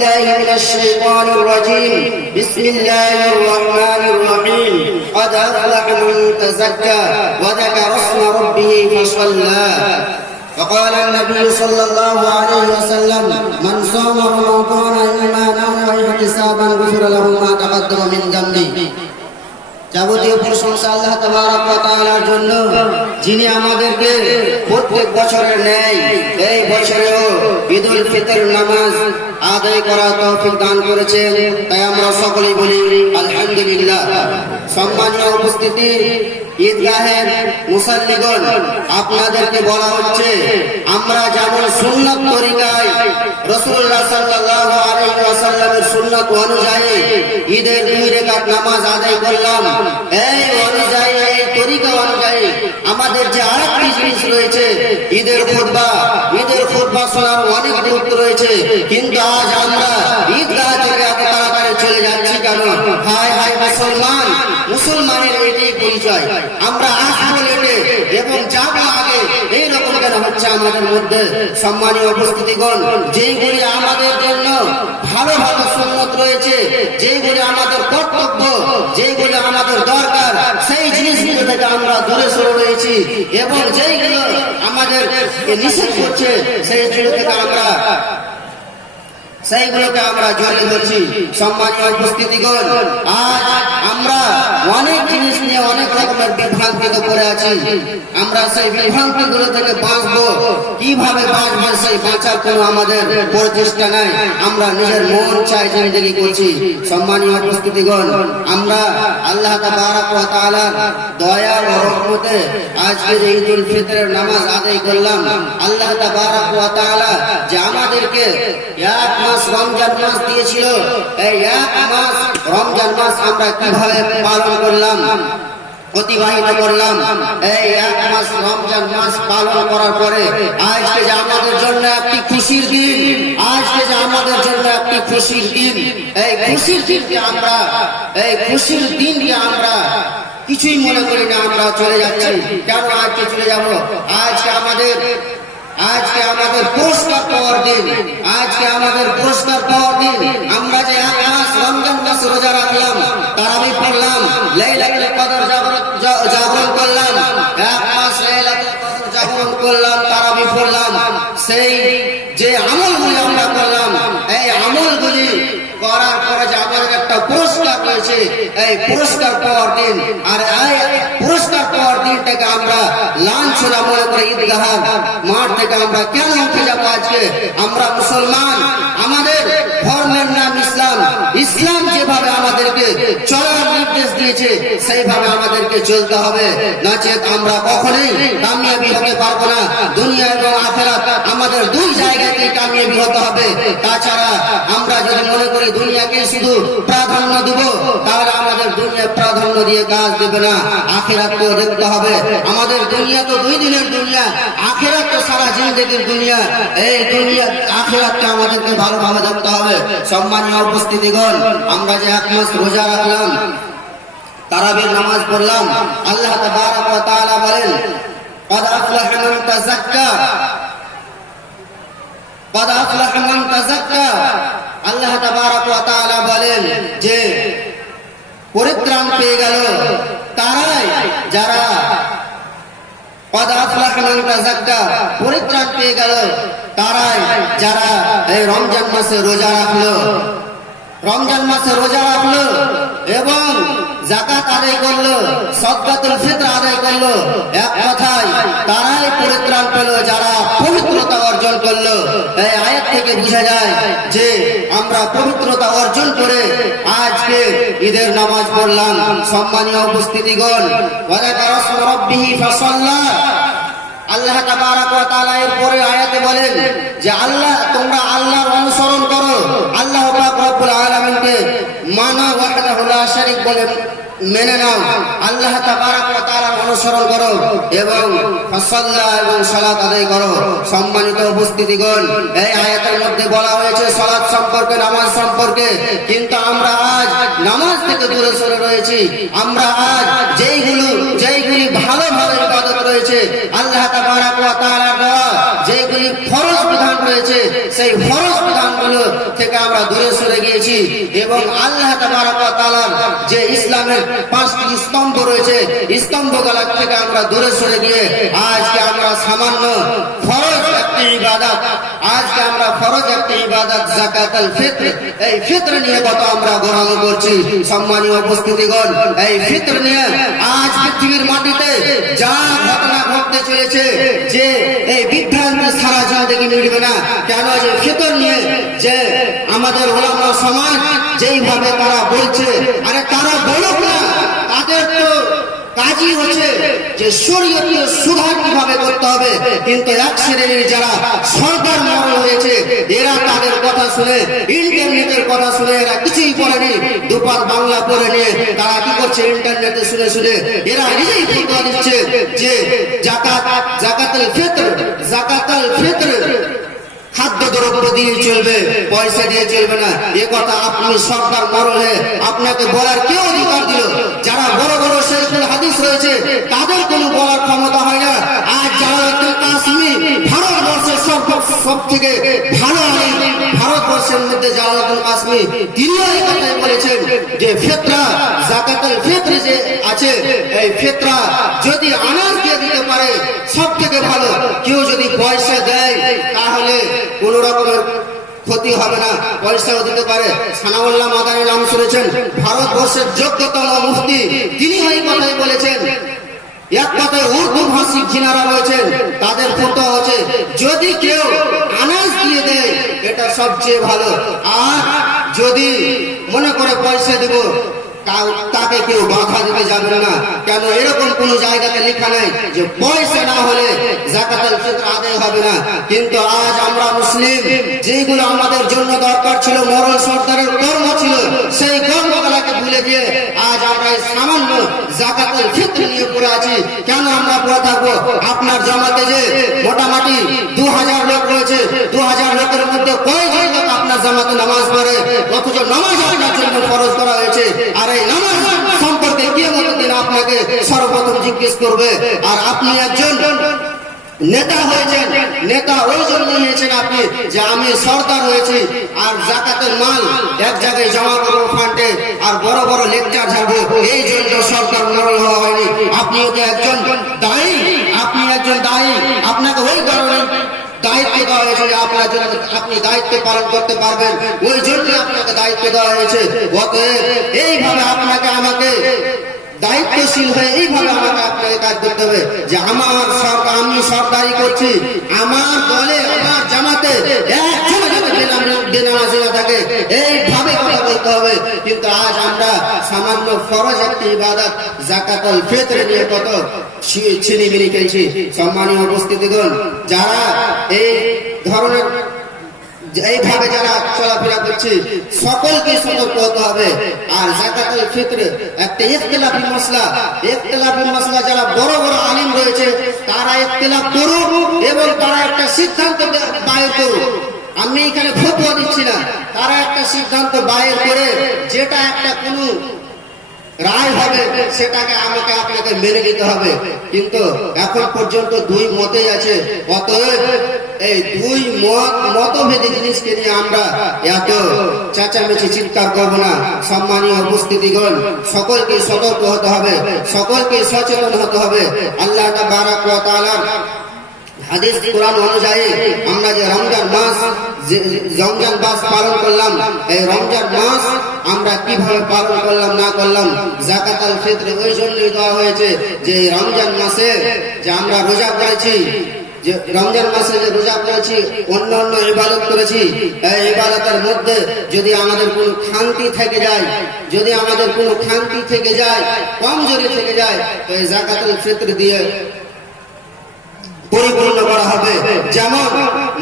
بالله من الشيطان الرجيم بسم الله الرحمن الرحيم قد أفلح من تزكى وذكر اسم ربه فصلى فقال النبي صلى الله عليه وسلم من صام رمضان إيمانا واحتسابا غفر له ما تقدم من ذنبه যাবতীয় প্রশংসা আল্লাহ তাবারক ওয়া তাআলার জন্য যিনি আমাদেরকে প্রত্যেক বছরের ন্যায় এই বছরেও ঈদুল ফিতর নামাজ আদায় করার তৌফিক দান করেছেন। তাই আমরা সকলেই বলি আলহামদুলিল্লাহ। সম্মানীয় উপস্থিতি ঈদগাহের মুসাল্লিগণ, আপনাদেরকে বলা হচ্ছে, আমরা যেমন সুন্নত তরিকায় রসুল্লাহ সাল্লাল্লাহু আলাইহি ওয়াসাল্লামের সুন্নত অনুযায়ী ঈদের দুই রেখাত নামাজ আদায় করলাম, এই অনুযায়ী, এই তরিকা অনুযায়ী আমাদের যে আরেকটি জিনিস রয়েছে, ঈদের খুতবা। ঈদের খুতবা শোনার অনেক গুরুত্ব রয়েছে। কিন্তু আজ আমরা ঈদগাহ থেকে তাড়াতাড়ি চলে যাচ্ছি কেন? হায় হায় মুসলমান। মুসলমানের এটাই পরিচয়। আমরা আসব লেটে এবং যাব হচ্ছে আমাদের মধ্যে সম্মানীয় উপস্থিতিগণ। যেইগুলি আমাদের জন্য ভালো ভালো সম্মত রয়েছে, যেইগুলি আমাদের কর্তব্য, যেইগুলি আমাদের দরকার, সেই জিনিসগুলো থেকে আমরা দূরে সরে রয়েছি এবং যেইগুলো আমাদের নিষেধ করছে, সেই জিনিস থেকে আমরা সেইগুলোকে আমরা জড়িয়ে ধরছি। সম্মানীয় উপস্থিতিগণ, আজ আমরা অনেক জিনিস নিয়ে অনেক রকমের বিভ্রান্তিতে পড়ে আছি। আমরা সেই বিভ্রান্তি গুলো থেকে বাঁচবো। কীভাবে বাঁচবো সেই বাঁচার কোনো আমাদের প্রচেষ্টা নাই। আমরা নিজের মন চাই জিন্দগি করছি। সম্মানীয় উপস্থিতিগণ, আমরা আল্লাহ তাআলার দয়া ও রহমতে আজকে যে ঈদুল ফিতরের নামাজ আদায় করলাম। আল্লাহ তাআলা যে আমাদেরকে এক মাস রমজান মাস দিয়েছিল। এই এক মাস রমজান মাস আমরা কীভাবে পালন করলাম, অতিবাহিত করলাম, এই এক মাস রমজান মাস পালন করার পরে আজকে যে আমাদের জন্য একটি খুশির দিন আজকে যে আমাদের জন্য একটি খুশির দিন, এই খুশির দিনকে আমরা, এই খুশির দিনকে আমরা কিছুই মনে করি না, আমরা চলে যাচ্ছি। কেন আজকে চলে যাব? আজকে আমাদের আজকে আমাদের পুরস্কার পাওয়ার দিন। আজকে আমাদের পুরস্কার পাওয়ার দিন। আমরা যে এক রমজান মাস রোজা রাখলাম তারাবি পড়লাম, লাইলাতুল কদর জাগরণ করলাম, এক জাগরণ করলাম তারাবি পড়লাম। সেই যে আমলগুলি আমরা করলাম এই আমলগুলি করার পরে যে আমাদের একটা রয়েছে এই পুরস্কার পাওয়ার দিন। আর এই পুরস্কার পাওয়ার দিনটাকে আমরা লাঞ্ছনা মনে করে ঈদগাহ মাঠ থেকে আমরা কেন উঠে যাব আজকে? আমরা মুসলমান। আমাদের ধর্মের নাম ইসলাম। ইসলাম যেভাবে আমাদেরকে চলার নির্দেশ দিয়েছে, সেইভাবে আমাদেরকে চলতে হবে। নচেত আমরা কখনোই কামিয়াবি হতে পারব না। দুনিয়া এবং আখেরাত আমাদের দুই জায়গাতেই কামিয়াবি হতে হবে তাছাড়া আমরা যদি মনে করি দুনিয়াকে শুধু প্রাধান্য দিব তাহলে আমাদের দুনিয়া প্রাধান্য দিয়ে কাজ দেবে না আখেরাতকেও দেখতে হবে আমাদের দুনিয়া তো দুই দিনের দুনিয়া আখেরাত তো সারা জিন্দগির দুনিয়া এই দুনিয়া আখেরাতকে আমাদেরকে ভালোভাবে দেখতে হবে সম্মানীয় উপস্থিতিগণ আমরা যে এক মাস রোজা রাখলাম তারাবির নামাজ পড়লাম আল্লাহ তাবারক ওয়া তাআলা বলেন قد أفلح من تزكى আল্লাহ বলেন যে, পরিত্রাণ পেয়ে গেল তারাই যারা পরিত্রাণ পেয়ে গেল তারাই যারা এই রমজান মাসে রোজা রাখল। রমজান মাসে রোজা রাখল এবং জাকাত আদায় করল, সদকাতুল ফিতর আদায় করল। এক কথায়, তারাই পরিত্রাণ পেল, যারা পবিত্রতা অর্জন করল। এই আয়াত থেকে বোঝা যায় যে আমরা পবিত্রতা অর্জন করে আজকে ঈদের নামাজ পড়লাম। সম্মানীয় উপস্থিতিগণ আল্লাহ তাবারাক ওয়া তাআলা এর পরে আয়াতে বলেন যে, আল্লাহ, তোমরা আল্লাহর অনুসরণ করো আল্লাহ মানো নাও। আল্লাহ অনুসরণ করো এবং এবং সালাত আদায় করো। সম্মানিত উপস্থিতিগণ, এই আয়াতের মধ্যে বলা হয়েছে, সালাত সম্পর্কে, নামাজ সম্পর্কে। কিন্তু আমরা আজ নামাজ থেকে দূরে সরে রয়েছি। আমরা আজ যেইগুলো, যেইগুলি ভালো ভালো রয়েছে, আল্লাহ তাবারাক ওয়া তাআলার দেওয়া বিধান রয়েছে, সেই ফরজ বিধানগুলো থেকে আমরা দূরে সরে গিয়েছি এবং আল্লাহ যে ইসলামের পাঁচটি স্তম্ভ রয়েছে স্তম্ভ থেকে আমরা দূরে সরে গিয়ে আজকে আমরা সামান্য ফরজ একটি ইবাদত, আজকে আমরা ফরজ একটি ইবাদত জাকাতুল ফিত্র, এই ফিত্র নিয়ে কত আমরা করছি। সম্মানীয় উপস্থিতিগণ, এই ফিত্র নিয়ে আজ পৃথিবীর মাটিতে যা ঘটনা ঘটতে চলেছে, যে এই সারা জিন্দগি মিটবে না। কেন যে ফিতর নিয়ে যে আমাদের ওলামা সমাজ যেইভাবে তারা বলছে, আরে তারা বলুক না। কাজই হচ্ছে যে শরীয়তীয় সুধার কীভাবে করতে হবে? কিন্তু এক শ্রেণির যারা সরকার মরণ হয়েছে, এরা তাদের কথা শুনে, ইন্টারনেটের কথা শুনে এরা কিছুই পড়েনি। দুপার বাংলা পড়ে নিয়ে তারা কি করছে? ইন্টারনেটে শুনে শুনে এরা নিজেই ফিতরা দিচ্ছে যে জাকাত ফিতর, জাকাতুল ফিতর খাদ্য দ্রব্য দিয়ে চলবে, পয়সা দিয়ে চলবে না। এ কথা আপনি সরকার আপনাকে বলার অধিকার দিল? যারা বড় বড় হাদিস রয়েছে, তাদের বলার ক্ষমতা হয় না। যারা ভারতবর্ষের সব সব থেকে ভালো ভারতবর্ষের মধ্যে এই বলেছেন যে ফেতরা যে আছে, এই ফেতরা যদি আনাজ দিয়ে দিতে পারে সব থেকে ভালো কেউ যদি পয়সা দেয় তাহলে কোন রকমের ক্ষতি পয়সাও দিতে পারে। সানাউল্লাহ মাদানের নাম শুনেছেন। ভারতবর্ষের যোগ্যতম মুফতি, তিনি ওই কথাই বলেছেন। এক কথায় উর্দু ভাষিক তাদের ফটো হচ্ছে, যদি কেউ আনাজ দিয়ে দেয়, এটা সবচেয়ে ভালো। আর যদি মনে করে পয়সা দেব তাকে কেউ বাধা দিতে যাবে না। কেন এরকম কোন জায়গাতে লেখা নেই যে পয়সা না হলে আদায় হবে না। কিন্তু আজ আমরা মুসলিম যেগুলো আমাদের জন্য দরকার ছিল, মরণ সর্দারের কর্ম ছিল, সেই কর্মগুলাকে ভুলে গিয়ে আজ আমরা সামান্য জাকাতুল ফিতর নিয়ে পড়ে আছি। কেন আমরা পড়ে থাকব? আপনার জামাতে যে মোটামুটি দু হাজার লোক রয়েছে দু হাজার লোকের মধ্যে কয়জন লোক আপনার জামাতে নামাজ পড়ে, অথচ নামাজ আপনার জন্য ফরজ করা হয়েছে আর এই নামাজ সম্পর্কে কে দিন আপনাকে সর্বপ্রথম জিজ্ঞেস করবে, আর আপনি একজন নেতা হয়েছেন? নেতা ওই জন্য নিয়েছেন আপনি যে আমি সরকার হয়েছি আর জাকাতের মাল এক জায়গায় জমা করব ফান্ডে আর বড় বড় লেকচার ঝাড়বো। এই জন্য সরকার মরল হওয়া হয়নি। আপনিও তো একজন দায়ী, আপনি একজন দায়ী। আপনাকে ওই কারণে দায়িত্ব দেওয়া হয়েছে যে আপনার জন্য আপনি দায়িত্ব পালন করতে পারবেন। ওই জন্য আপনাকে দায়িত্ব দেওয়া হয়েছে। অতএব এইভাবে আপনাকে আমাকে দায়িত্বশীল হয়ে এইভাবে আমাকে আপনাকে কাজ করতে হবে যে আমার সরকার আমি সরকারি করছি। আমার দলে, আমার জামাতে থাকে, এইভাবে বলতে হবে। কিন্তু আজ আমরা সামান্য যারা এই ধরনের এইভাবে যারা চলাফেরা করছে, সকলকে সতর্ক হতে হবে। আর জাকাতুল ফিতর একটা মশলা মশলা যারা বড় বড় আলিম রয়েছে, তারা ইখতিলাফ করুক এবং তারা একটা সিদ্ধান্ত করুক। আমি এখানে ফতোয়া দিচ্ছি না। তারা একটা সিদ্ধান্ত বাইর করে, যেটা একটা কোনো রায় হবে, সেটাকে আমাকে আপনাকে মেনে নিতে হবে। কিন্তু এখন পর্যন্ত দুই মতেই আছে। অতএব এই দুই মত, মতভেদী জিনিসকে নিয়ে আমরা এত চেঁচামেচি, চিৎকার করব না। সম্মানীয় উপস্থিতিগণ, সকলকে সতর্ক হতে হবে, সকলকে সচেতন হতে হবে। আল্লাহ বারাক ওয়া তাআলার হাদিস কোরআন অনুযায়ী আমরা যে রমজান মাস, যে রমজান মাস পালন করলাম, এই রমজান মাস আমরা কীভাবে পালন করলাম, না করলাম জাকাত আল ফিত্র ওই জন্যই দেওয়া হয়েছে যে রমজান মাসে যে আমরা রোজা করেছি যে রমজান মাসে যে রোজা করেছি, অন্য অন্য ইবাদত করেছি, এই ইবাদতের মধ্যে যদি আমাদের কোনো খান্তি থেকে যায়, যদি আমাদের কোন খান্তি থেকে যায়, কমজোরি থেকে যায়, তো এই জাকাতুল ফিত্র দিয়ে পরিপূর্ণ করা হবে। যেমন,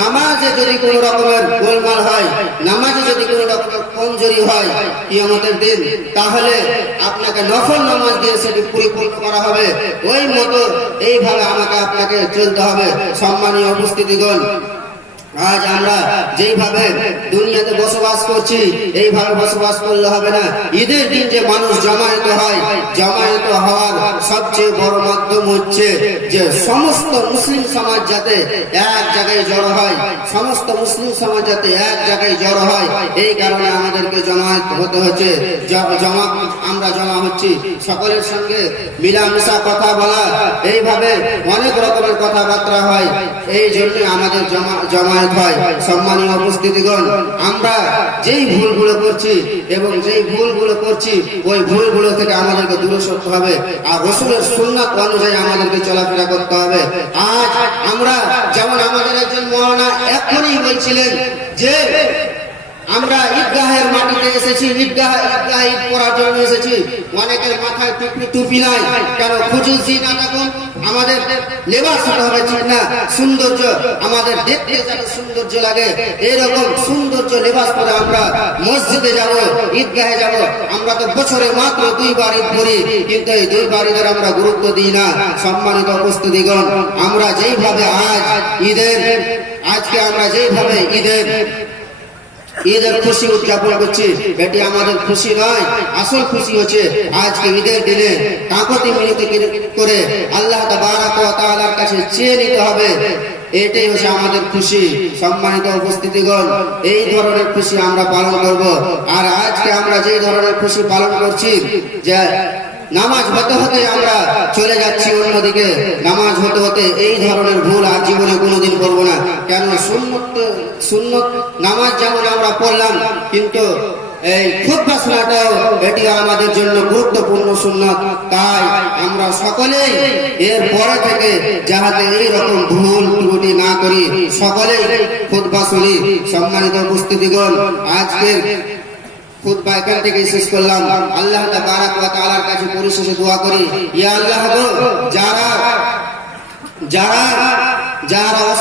নামাজে যদি কোনো রকমের গোলমাল হয়, নামাজে যদি কোনো রকমের কমজোরি হয় কিয়ামতের দিন, তাহলে আপনাকে নফল নামাজ দিয়ে সেটি পরিপূর্ণ করা হবে। ওই মতো এইভাবে আমাকে আপনাকে চলতে হবে। সম্মানীয় উপস্থিতিগণ আজ আমরা যেইভাবে দুনিয়াতে বসবাস করছি, এইভাবে বসবাস করলে হবে না। ঈদের দিন যে মানুষ জমায়েত হয়, জমায়েত হওয়ার সবচেয়ে বড় মাধ্যম হচ্ছে যে সমস্ত মুসলিম সমাজ যাতে এক জায়গায় জড়ো হয়, সমস্ত মুসলিম সমাজ যাতে এক জায়গায় জড়ো হয়, এই কারণে আমাদেরকে জমায়েত হতে হচ্ছে। জমা আমরা জমা হচ্ছি। সকলের সঙ্গে মিলামিশা কথা বলা, এইভাবে অনেক রকমের কথাবার্তা হয়। এই জন্য আমাদের জমা জমায়েত হয় সম্মানীয় উপস্থিতিগণ, আমরা যেই ভুলগুলো করছি এবং যেই ভুলগুলো করছি, ওই ভুলগুলো থেকে আমাদেরকে দূরে সরতে হবে আর রসুলের সুন্নাত অনুযায়ী আমাদেরকে চলাফেরা করতে হবে। আজ আমরা, যেমন আমাদের একজন মহানা এখনই বলছিলেন যে আমরা ঈদগাহের মাটিতে এসেছি, ঈদগাহ ঈদগাহ ঈদ করার জন্য এসেছি। অনেকের মাথায় টুপি টুপি নাই। কেন? খুঁজুল না তখন আমাদের লেবাস হতে হবে ঠিক না। সৌন্দর্য আমাদের দেখতে যাতে সৌন্দর্য লাগে। এরকম সৌন্দর্য লেবাস পরে আমরা মসজিদে যাব, ঈদগাহে যাব। আমরা তো বছরে মাত্র দুই দুইবার ঈদ করি, কিন্তু এই দুই দুইবার ঈদের আমরা গুরুত্ব দিই না। সম্মানিত উপস্থিতিগণ, আমরা যেইভাবে আজ ঈদের আজকে আমরা যেইভাবে ঈদের ঈদের খুশি উদযাপন করছি। এটি আমাদের খুশি নয়, আসল খুশি হচ্ছে আজকে ঈদের দিনে কাকতি মিনতি করে আল্লাহ তাআলার কাছে চেয়ে নিতে হবে। এটাই হচ্ছে আমাদের খুশি। সম্মানিত উপস্থিতিগণ, এই ধরনের খুশি আমরা পালন করব। আর আজকে আমরা যে ধরনের খুশি পালন করছি, যে নামাজ হতে হতে আমরা চলে যাচ্ছি অন্যদিকে। নামাজ হতে হতে এই ধরনের ভুল আর জীবনে কোনোদিন করব না। কেন সুন্নত সুন্নত নামাজ যেমন আমরা পড়লাম, কিন্তু এই খুদ্া শোনাটাও এটি আমাদের জন্য গুরুত্বপূর্ণ সুন্নত। তাই আমরা সকলেই এর পরে থেকে যাহাতে এই রকম ভুল ত্রুটি না করি, সকলেই খুদ্া শুনি। সম্মানিত উপস্থিতিগণ, আজকের খুতবা এখান থেকে শেষ করলাম। আল্লাহ তাবারাক ওয়া তাআলার কাছে পরিশেষে দোয়া করি। ইয়া আল্লাহ গো, যারা যারা যারা